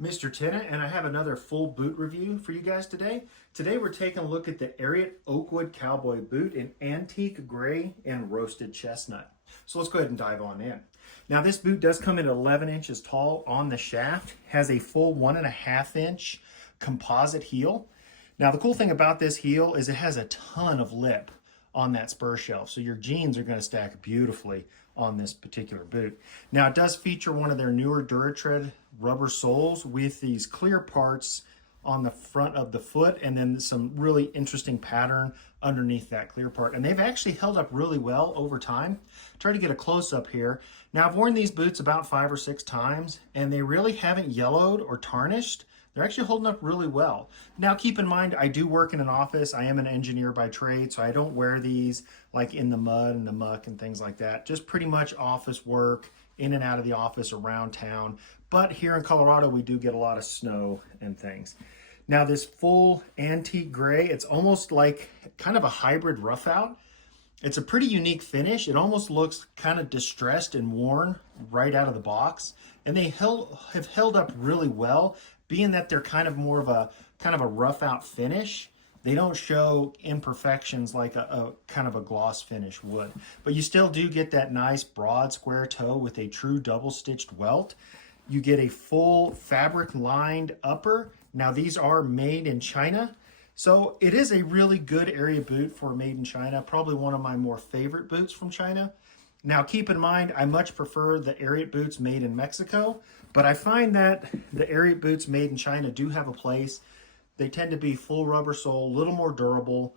Mr. Tennant, and I have another full boot review for you guys today. Today we're taking a look at the Ariat Oakwood Cowboy Boot in antique gray and roasted chestnut. So let's go ahead and dive on in. Now this boot does come in 11 inches tall on the shaft, has a full 1.5 inch composite heel. Now the cool thing about this heel is it has a ton of lip on that spur shelf, so your jeans are going to stack beautifully on this particular boot. Now it does feature one of their newer Duratread rubber soles with these clear parts on the front of the foot and then some really interesting pattern underneath that clear part. And they've actually held up really well over time. Try to get a close-up here. Now I've worn these boots about 5 or 6 times and they really haven't yellowed or tarnished. They're actually holding up really well. Now keep in mind, I do work in an office. I am an engineer by trade, so I don't wear these like in the mud and the muck and things like that. Just pretty much office work, in and out of the office, around town. But here in Colorado, we do get a lot of snow and things. Now this full antique gray, it's almost like kind of a hybrid rough out. It's a pretty unique finish. It almost looks kind of distressed and worn right out of the box. And they have held up really well, being that they're kind of more of a rough out finish. They don't show imperfections like a kind of a gloss finish would. But you still do get that nice broad square toe with a true double stitched welt. You get a full fabric lined upper. Now these are made in China. So it is a really good Ariat boot for made in China. Probably one of my more favorite boots from China. Now keep in mind, I much prefer the Ariat boots made in Mexico, but I find that the Ariat boots made in China do have a place. They tend to be full rubber sole, a little more durable,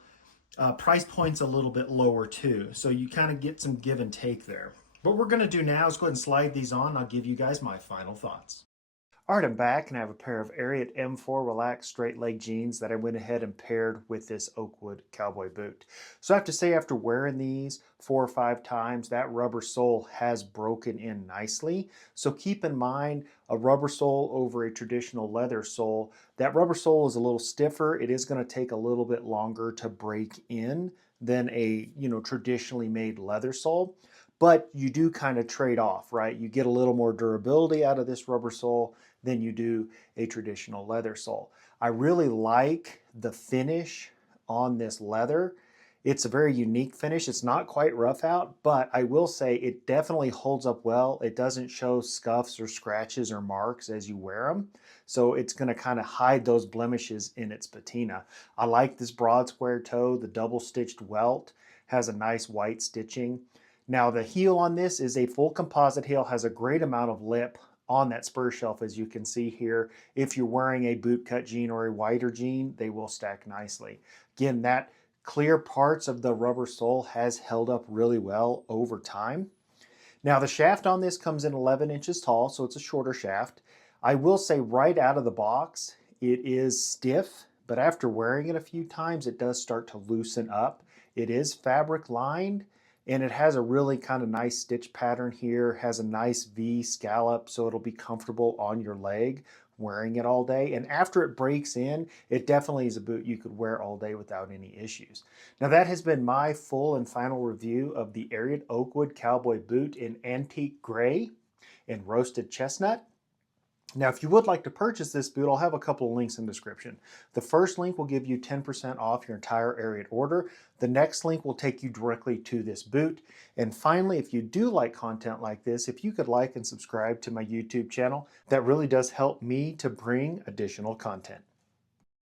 price point's a little bit lower too. So you kind of get some give and take there. What we're gonna do now is go ahead and slide these on. I'll give you guys my final thoughts. All right, I'm back and I have a pair of Ariat M4 relaxed straight leg jeans that I went ahead and paired with this Oakwood Cowboy Boot. So I have to say, after wearing these 4 or 5 times, that rubber sole has broken in nicely. So keep in mind, a rubber sole over a traditional leather sole, that rubber sole is a little stiffer. It is going to take a little bit longer to break in than a traditionally made leather sole. But you do kind of trade off, right? You get a little more durability out of this rubber sole than you do a traditional leather sole. I really like the finish on this leather. It's a very unique finish. It's not quite rough out, but I will say it definitely holds up well. It doesn't show scuffs or scratches or marks as you wear them. So it's going to kind of hide those blemishes in its patina. I like this broad square toe. The double stitched welt has a nice white stitching. Now the heel on this is a full composite heel, has a great amount of lip on that spur shelf, as you can see here. If you're wearing a boot cut jean or a wider jean, they will stack nicely. Again, that clear parts of the rubber sole has held up really well over time. Now the shaft on this comes in 11 inches tall, so it's a shorter shaft. I will say right out of the box, it is stiff, but after wearing it a few times, it does start to loosen up. It is fabric lined, and it has a really kind of nice stitch pattern here, has a nice V scallop, so it'll be comfortable on your leg wearing it all day. And after it breaks in, it definitely is a boot you could wear all day without any issues. Now that has been my full and final review of the Ariat Oakwood Cowboy Boot in antique gray and roasted chestnut. Now, if you would like to purchase this boot, I'll have a couple of links in the description. The first link will give you 10% off your entire Ariat order. The next link will take you directly to this boot. And finally, if you do like content like this, if you could like and subscribe to my YouTube channel, that really does help me to bring additional content.